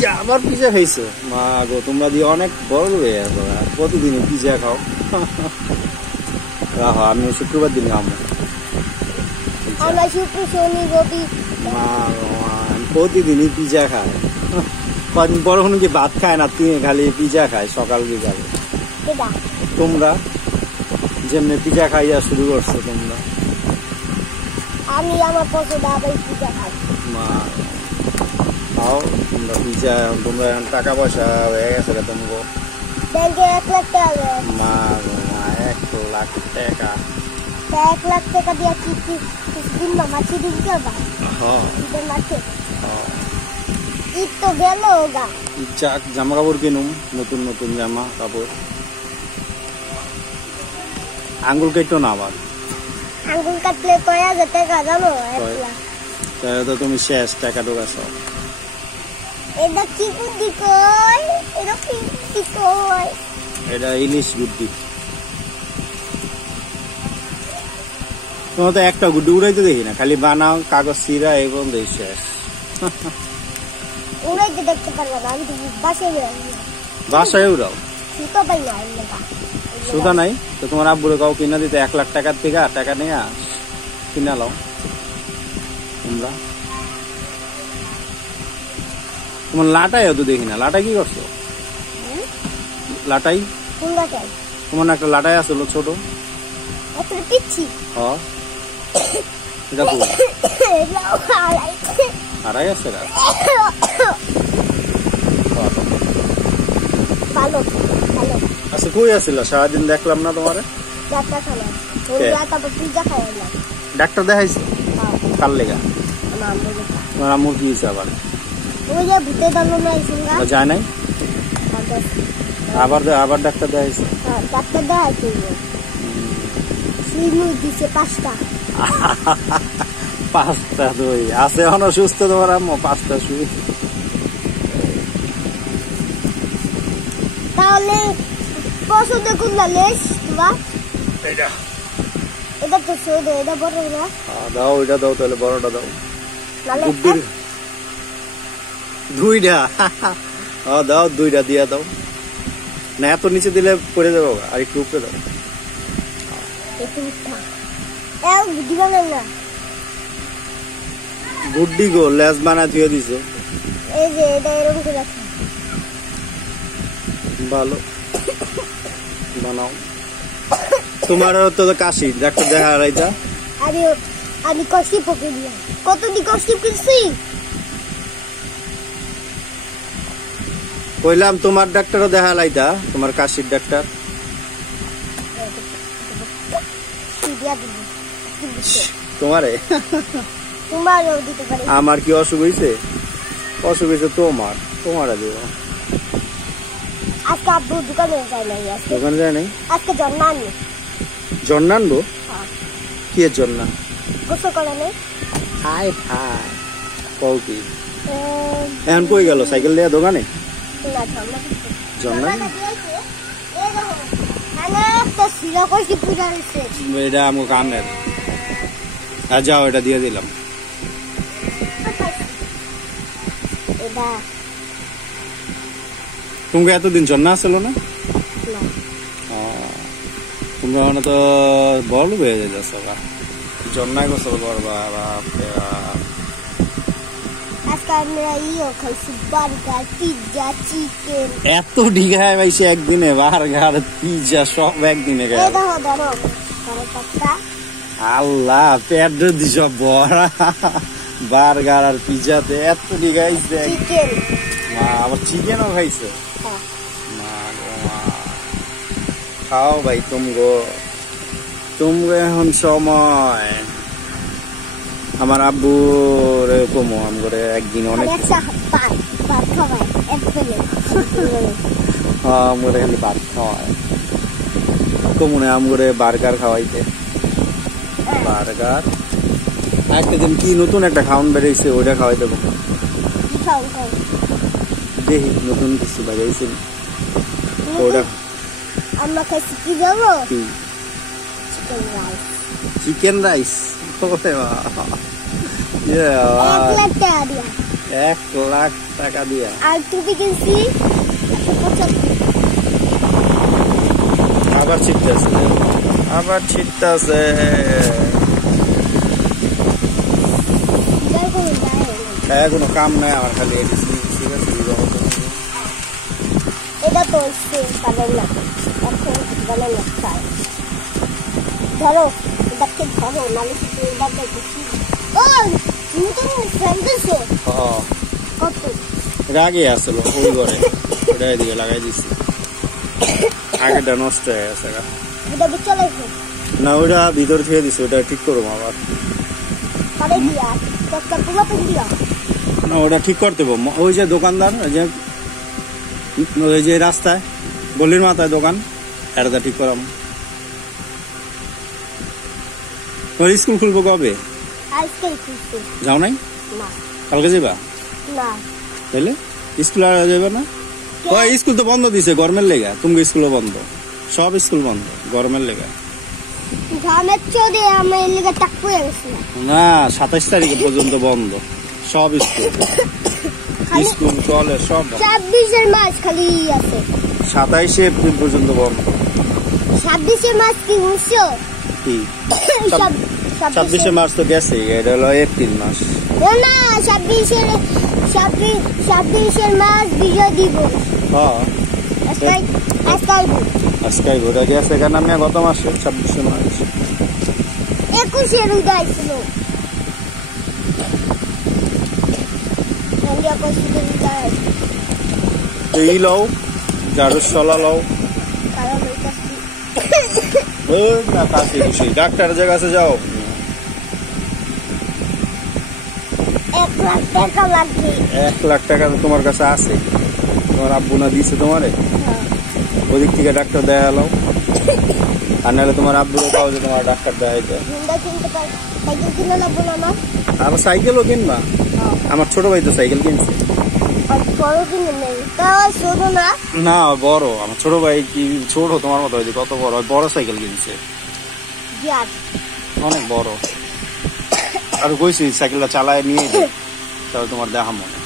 Pizza আবার pizza খাইছো মা গো তোমরা দিয়ে অনেক বড় হয়ে গেছো প্রতিদিন পিজা খাও আমি শুক্রবার দিন খাবো প্রতিদিনই পিজা খায় কদিন বড় হন কি ভাত খায় না তুমি খালি পিজা খায় সকাল বিকালে তোমরা যেমনি পিজা খাইয়া শুরু করছো তোমরা আমি আমার পছন্দ আবার পিজা খাই মা খাও তোমরা পিজা তোমরা টাকা পয়সা হয়ে গেছে তোমাকে ব্যাংকে 1 লাখ টাকা মা 1 লাখ টাকা 1 লাখ টাকা দিয়ে কি দিন না মাছি দিন করবা হ্যাঁ দিন মাছি ঈদ তো গেল গা জামা কাপড় কিনুম নতুন নতুন জামা কাপড় আঙ্গুল কেটো না আবার আঙ্গুল কাটলে 6000 টাকা জানো তাহলে তো তুমি শেষ টাকা ঢোকাছ এটা কি বুদ্ধি কই এটা কি বুদ্ধি কই এটা ইলিশ বুদ্ধি তোমার তো একটা গুড্ডি উড়াইতে দেখি না খালি বানাও কাগজ ছিঁড়া এবং দেই শেষ উড়াইতে দেখতে পারবো না আমি বাসায় উড়াও সুতো পাই না সুতা নাই তো তোমার আব্বুরে কাউ কিনা দিতে 1 লাখ টাকার থেকে টাকা নিয়ে কিনা লাও তোমরা তোমার লাটাই তো দেখি না লাটাই কি করছো লাটাই তোমার একটা লাটাই আসলো ছোট এটা হারাই গেছে আচ্ছা কই আসছিল সারাদিন দেখলাম না তোমারে ডাক্তার দেখাইছো কার লেগা তোমার আম্মুর কি হয়েছে আবার যায় নাই আবার ডাক্তার দেখাইছে ডাক্তার দেখাইছে পাঁচটা দই আছে এখন সুস্থ তোমার আম্মু 5টা শুই তাহলে পছন্দ কোনটা লেস তোমার এটা তো ছোট এটা বড় না দাও এটা দাও তাহলে বড়টা দাও দুইটা দাও 2টা দিয়া দাও না এত নিচে দিলে পড়ে যাবো আর একটু উপরে দাও গুড্ডি গো লেস বানা দিয়ে দিছো এই যে এটা এরকম করে রাখো ভালো বানাও তোমার তো কাশি ডাক্তার দেখা রাইতা আমি কষ্টি পকে দিয়া কতদিন কষ্টি করছি কইলাম তোমার ডাক্তারও দেখা লাইতা তোমার কাশির ডাক্তার তোমারে আমার কি অসুখ হয়েছে অসুখ হয়েছে তোমার আজকে আব্বু দোকানে যায় নাই আজকে জন্না আনবো কি এর জন্না গোসল করে নাই হাই হাই কও কি এখন কই গেল সাইকেল দিয়ে দোকানে জন্না এটা আমার কানের আর যাও এটা দিয়ে দিলাম তুমি এতদিন জন্না আসলো না তোমরা মানে তো বড় হয়ে যাচ্ছ জন্নায় গোসল করবা এত ঢিগায় পাইছে একদিনে বার্গার পিজ্জা সব একদিনে আল্লাহ পেট দিছ বড়া বার্গার আর পিজ্জাতে এত ঢিগাইছে আবার চিকেনও খাইছে খাও ভাই তুমি এখন সময় আমার আব্বু কমো আমগরে একদিন অনেক আমগরে খালি ভাত খাওয়ায় কমনে আমগরে বার্গার খাওয়াইতে বার্গার একটা দিন কি নতুন একটা খাওয়ান বেরিয়েছে ওইটা খাওয়াইতে দেখি নতুন কিছু বাজাইছে ওটা আমরা খাইছি কি যাবো চিকেন রাইস 1 লাখ টাকা দিয়া। আর টুপি কিনছি 175। আবার ছিটতেছে, আবার ছিটতেছে। কোনো কাম নাই আমার, খালি এটা তো বানাই না, এখন বানাই না খাই। ধরো এটা কি ধরো, নালে ও নতুন ফ্রেন্ড আছে। কত আগে আসলো ওই ঘরে, ওটা এদিকে লাগাই দিছি। আগেটা নষ্ট হয়ে গেছে। এটা বিচে লাগছে না, ওটা ভিতর থেকে দিছে, ওটা ঠিক করবো আবার। পারে দিয়া একটা পুরো পেন দিয়া না, ওটা ঠিক করতে হবে। ওই যে দোকানদার, ওই যে রাস্তায় গলির মাথায় দোকান, এটা ঠিক করাম। তোর স্কুল খুলবো কবে? আজকে খুলছে। যাও নাই? না। কালকে যাবা? না। তাহলে স্কুল আর যাবে না? ওই স্কুল তো বন্ধ দিছে গরমের লেগা। তুমি স্কুলও বন্ধ, সব স্কুল বন্ধ গরমের লেগা। গ্রামের চোদে আমি লেগে টাক পড়ে গেছি। না, 27 তারিখ পর্যন্ত বন্ধ সব স্কুল। স্কুল কলেজ সব। 26 মাস খালি আছে। 27 এপ্রিল পর্যন্ত বন্ধ। 26 মাস কি উৎসব? কি 26 মার্চ তো গেছে, এটা হলো এপ্রিল মাস। না, 26 মাস বিজয় দিবস। হ্যাঁ, আজকাই ঘুরে গেছে কেন? আমি গত মাসে 26 মার্চ 21 উদয় ছিল। এই লও, ঝাড়ু সলা লও। না, কাছে খুশি ডাক্তারের কাছে যাও। 1 লাখ টাকা লাগবে। 1 লাখ টাকা তো তোমার কাছে আছে, তোমার আব্বু না দিছে তোমারে? ওদিক থেকে ডাক্তার দেখালো, আর নাহলে তোমার আব্বুরও পাও যে তোমার ডাক্তার দেখাইতে। আবার সাইকেলও কিনবা? আমার ছোট ভাই তো সাইকেল কিনছে। না, বড়। আমার ছোট ভাই কি ছোট তোমার মতো হয়েছে? কত বড়? বড় সাইকেল কিনছে, অনেক বড়। আর কইছি সাইকেলটা চালায় নিয়ে যাই, তাহলে তোমার দেখা মনে।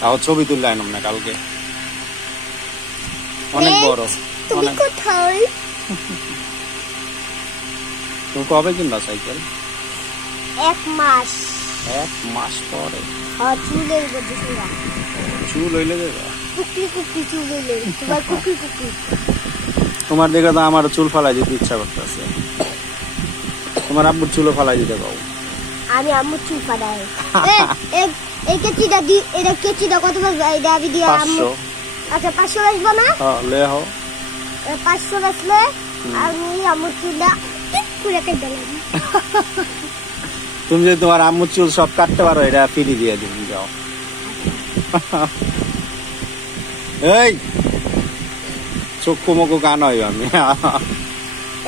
তাও ছবি তুললে আইনাম না কালকে। অনেক বড়। তুমি কোথায়? তুমি কবে কিনবা সাইকেল? 1 মাস। 1 মাস পরে? চুল হইলে দেবা? চুল হইলে তোমার তোমার দেখে তো আমার চুল ফালাই দিতে ইচ্ছা করতেছে। তোমার আব্বুর চুলও ফালাই দিতে পাও। আমি আম্মুর চুল ফালাই। এই কেচিটা এটা কেচিটা কত বাজবে? এই দাবি দিয়ে আম্মু। আচ্ছা 500 বাজবে না? হ্যাঁ, লে হও। 500 বাজলে আমি আম্মুর চুলটা ঠিক করে কেটে দিলাম। তুমি যে তোমার আম্মুর চুল সব কাটতে পারো, এটা ফ্রি দিয়ে দিন। যাও। এই চক্ষু মুখো কান হয় আমি।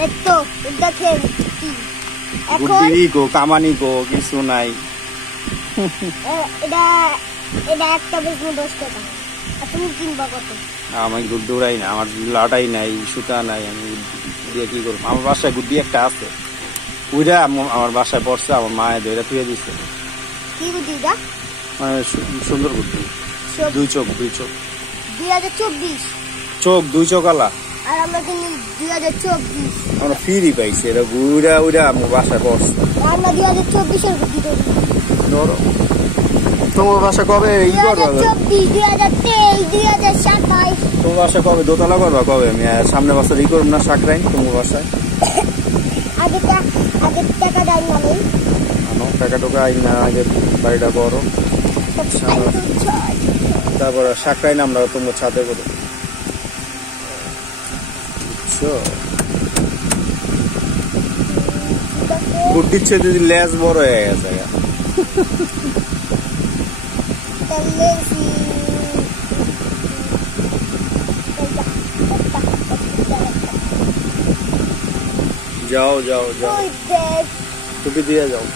এতো দেখেন বুদ্ধি গো, কামানি গো, কিছু নাই। এটা একটা বেশি 10 টাকা। তুমি কিনবা কত? আমি গুড দৌড়াই না, আমার লাটাই নাই, সুতা নাই, আমি দিয়ে কি করবো? আমার বাসায় গুড্ডি একটা আছে, ওইটা আমার বাসায় পড়ছে, আমার মায়ের ধরে থুয়ে দিচ্ছে। কি গুড্ডিটা? মানে সুন্দর গুড্ডি, 2 চোখ। 2024 চোখ, 2 চোখালা। আর আমরা কিনি 2024। আমরা ফ্রি পাইছি এটা, ওইটা আমার বাসায় পড়ছে। আমরা 2024 এর গুড্ডি ধরি। ধরো, তোমার বাসা কবে ই করবা? 2024, 2023, 2027। তোমার বাসা কবে দোতলা করবা? কবে? আমি সামনে বছর ই করব না সাকরাই তোমার বাসায়। আগে টাকা দেয় না নেই। টাকা টোকা আই না, আগে বাড়িটা করো, তারপর সাকরাই না আমরা তোমার ছাদে করো। গুড্ডির চেয়ে যদি লেজ বড় হয়ে গেছে। যাও যাও যাও, টুপি দিয়ে যাও।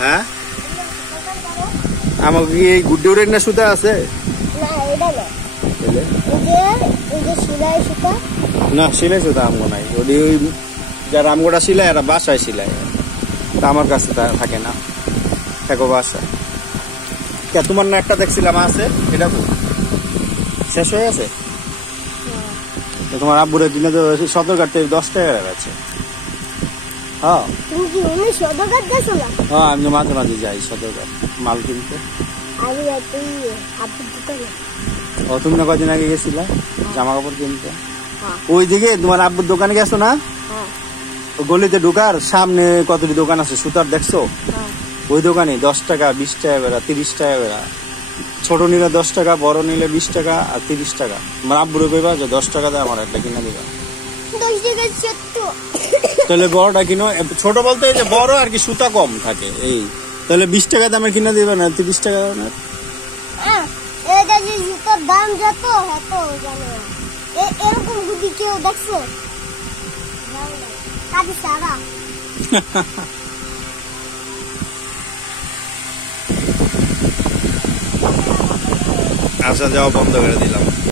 হ্যাঁ আমাকে কি এই গুড্ডে উড়ে না সুতা আছে না সিলাই সুতা আমগো নাই ওই যারা আমগোটা সিলাই এরা বাসায় সিলাই তা আমার কাছে থাকে না থাকো বাসায় কে তোমার না একটা দেখছিলাম আছে এটা শেষ হয়ে গেছে তোমার আব্বুরে কিনে তো সদরঘাট থেকে 10 টাকা আছে হ্যাঁ হ্যাঁ আমি মাঝে মাঝে যাই সদরঘাট মাল কিনতে ও তুমি না কদিন আগে গেছিলা জামা কাপড় কিনতে ওই দিকে তোমার আব্বুর দোকানে গেছো না গলিতে ঢোকার সামনে কতটি দোকান আছে সুতার দেখছো ওই দোকানে 10 টাকা 20 টাকা বেড়া 30 টাকা বেড়া ছোট নিলে 10 টাকা বড় নিলে 20 টাকা আর 30 টাকা তোমার আব্বুরে কইবা যে 10 টাকা দিয়ে আমার একটা কিনে দিবা তাহলে বড়টা কিনো ছোট বলতে যে বড় আর কি সুতা কম থাকে এই তাহলে 20 টাকা দামে কিনে দিবে না 30 টাকা না এটা যে জুতার দাম যত এত জানো এরকম গুটি কেউ দেখছো কাটি সারা আচ্ছা যাওয়া বন্ধ করে দিলাম।